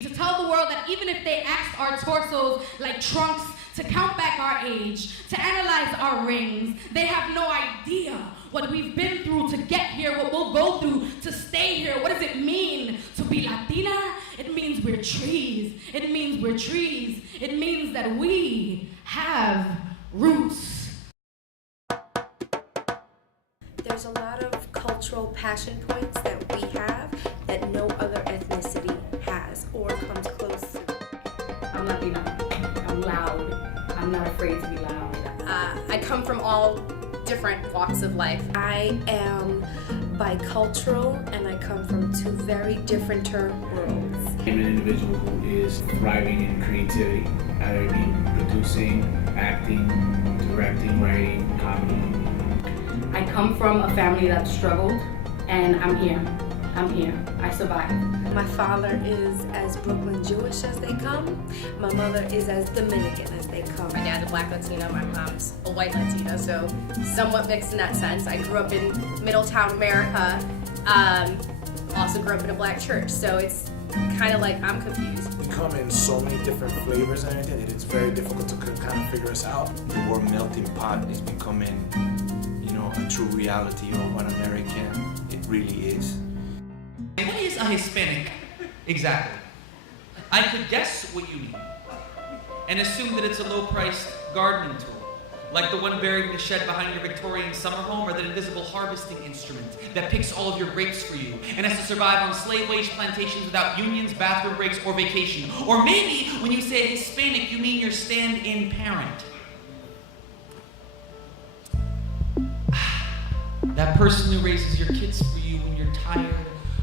To tell the world that even if they asked our torsos like trunks to count back our age, to analyze our rings, they have no idea what we've been through to get here, what we'll go through to stay here. What does it mean to be Latina? It means we're trees. It means we're trees. It means that we have roots. There's a lot of cultural passion points that we have that no other ethnicity has or comes close to. I'm Latina. I'm loud. I'm not afraid to be loud. I come from all different walks of life. I am bicultural and I come from two very different worlds. I'm an individual who is thriving in creativity, either it be producing, acting, directing, writing, comedy. I come from a family that struggled, and I'm here. I'm here. I survived. My father is as Brooklyn Jewish as they come. My mother is as Dominican as they come. My dad's a black Latino, my mom's a white Latina, so somewhat mixed in that sense. I grew up in Middletown, America. Also grew up in a black church, so it's kind of like I'm confused. We come in so many different flavors and everything that it's very difficult to kind of figure us out. The word melting pot is becoming, a true reality of what American it really is. What is a Hispanic exactly? I could guess what you mean and assume that it's a low-priced gardening tool, like the one buried in the shed behind your Victorian summer home, or that invisible harvesting instrument that picks all of your grapes for you and has to survive on slave wage plantations without unions, bathroom breaks, or vacation. Or maybe when you say Hispanic, you mean your stand-in parent. That person who raises your kids for you when you're tired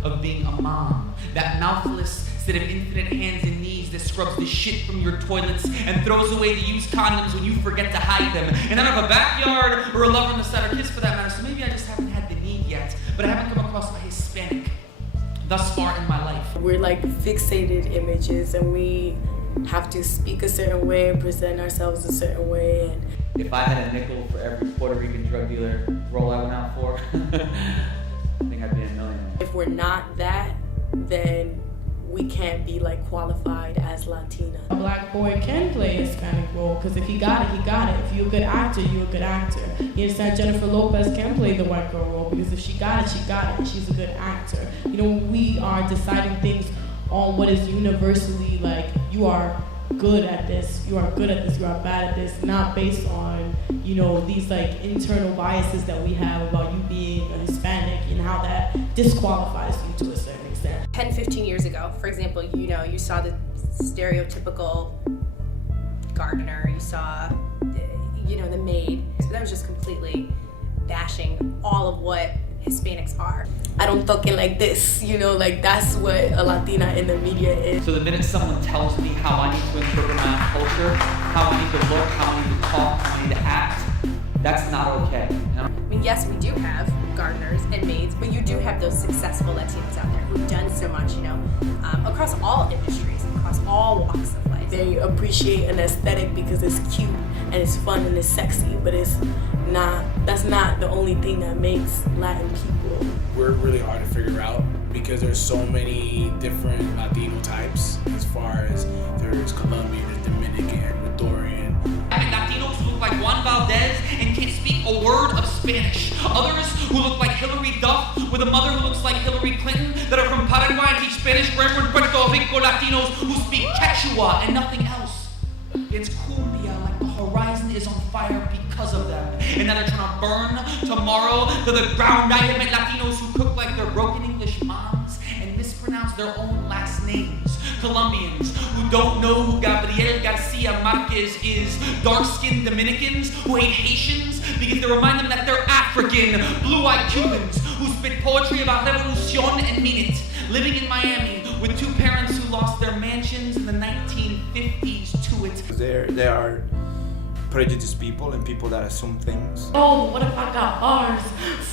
of being a mom. That mouthless set of infinite hands and knees that scrubs the shit from your toilets and throws away the used condoms when you forget to hide them. And I don't have a backyard or a lover on the side, or kids for that matter, so maybe I just haven't had the need yet. But I haven't come across a Hispanic thus far in my life. We're like fixated images, and we have to speak a certain way and present ourselves a certain way. And if I had a nickel for every Puerto Rican drug dealer role I went out for, I think I'd be a millionaire. If we're not that, then we can't be like qualified as Latina. A black boy can play a Hispanic role, because if he got it, he got it. If you're a good actor, you're a good actor. You understand? Jennifer Lopez can play the white girl role, because if she got it, she got it. She's a good actor. We are deciding things on what is universally like, you are good at this, you are good at this, you are bad at this, not based on, these like internal biases that we have about you being a Hispanic and how that disqualifies you to a certain extent. 10, 15 years ago, for example, you saw the stereotypical gardener, you saw, the maid. So that was just completely bashing all of what Hispanics are. I don't talking like this, that's what a Latina in the media is. So the minute someone tells me how I need to interpret my own culture, how I need to look, how I need to talk, how I need to act, that's not okay. I mean, yes, we do have gardeners and maids, but you do have those successful Latinos out there who've done so much, across all industries, across all walks of life. They appreciate an aesthetic because it's cute and it's fun and it's sexy, but that's not the only thing that makes Latin people. We're really hard to figure out because there's so many different Latino types, as far as there's Colombian, there's Dominican, Ecuadorian. Latinos who look like Juan Valdez and can't speak a word of Spanish. Others who look like Hillary Duff with a mother who looks like Hillary Clinton, that are from Paraguay and teach Spanish grammar, and Puerto Rico Latinos who speak Quechua and nothing else. It's cumbia, like the horizon is on fire because of them. And now they're trying to burn tomorrow to the ground. I have met Latinos who cook like they're broken English moms and mispronounce their own last names. Colombians who don't know who Gabriel Garcia Marquez is. Dark-skinned Dominicans who hate Haitians because they remind them that they're African. Blue-eyed Cubans who spit poetry about revolucion and mean it. Living in Miami with two parents who lost their mansions in the 1950s to it. There are prejudiced people and people that assume things. Oh, what if I got bars?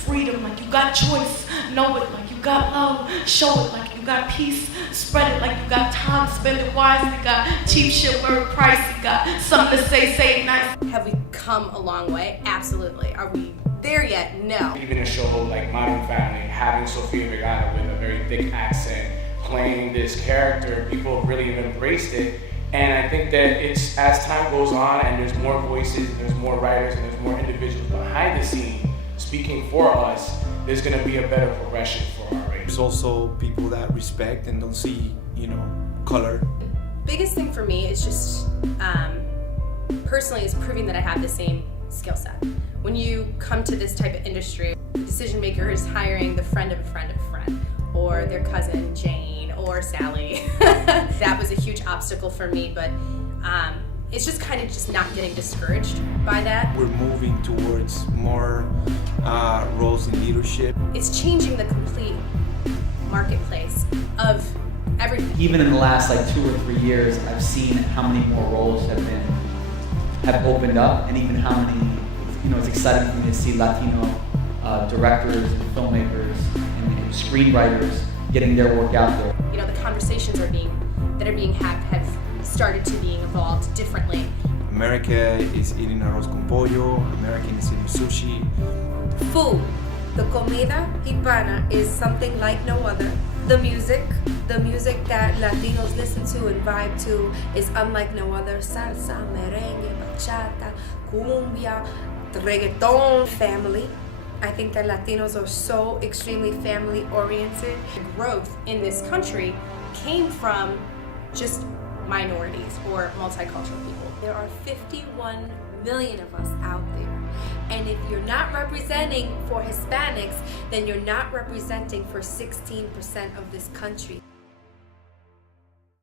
Freedom, like you got choice. Know it like you got love. Show it like you got peace. Spread it like you got time. Spend it wisely. Got cheap shit, word pricey. Got something to say it nice. Have we come a long way? Absolutely. Are we there yet? No. Even a show like Modern Family, having Sofia Vergara with a very thick accent, playing this character, people really have embraced it. And I think that it's, as time goes on and there's more voices, and there's more writers, and there's more individuals behind the scene speaking for us, there's gonna be a better progression for our race. There's also people that respect and don't see, color. Biggest thing for me is just, personally, is proving that I have the same skill set. When you come to this type of industry, the decision maker is hiring the friend of a friend of a friend, or their cousin Jane, or Sally. That was a huge obstacle for me, but it's just kind of just not getting discouraged by that. We're moving towards more roles in leadership. It's changing the complete marketplace of everything. Even in the last 2 or 3 years, I've seen how many more roles have opened up, and even how many, it's exciting for me to see Latino directors and filmmakers and screenwriters getting their work out there. The conversations that are being had have started to being evolved differently. America is eating arroz con pollo, American is eating sushi. Food, the comida hispana is something like no other. The music that Latinos listen to and vibe to is unlike no other. Salsa, merengue, bachata, cumbia, reggaeton. Family. I think that Latinos are so extremely family oriented. Growth in this country came from just minorities or multicultural people. There are 51 million of us out there. And if you're not representing for Hispanics, then you're not representing for 16% of this country.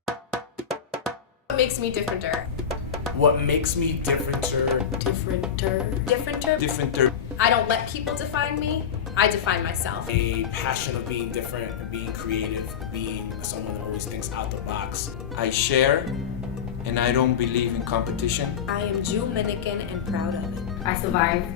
What makes me differenter? What makes me differenter? Differenter. I don't let people define me. I define myself. A passion of being different, being creative, being someone that always thinks out the box. I share, and I don't believe in competition. I am Jew-Dominican and proud of it. I survived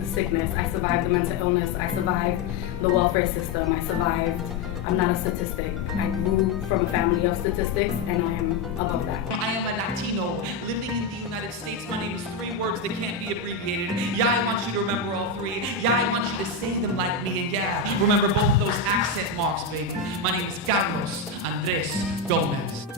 the sickness. I survived the mental illness. I survived the welfare system. I survived. I'm not a statistic. I grew from a family of statistics, and I am above that. I am a Latino living in the United States. My name is 3 words that can't be abbreviated. Yeah, I want you to remember all 3. Yeah, I want you to say them like me. And yeah, remember both of those accent marks, baby. My name is Carlos Andres Gomez.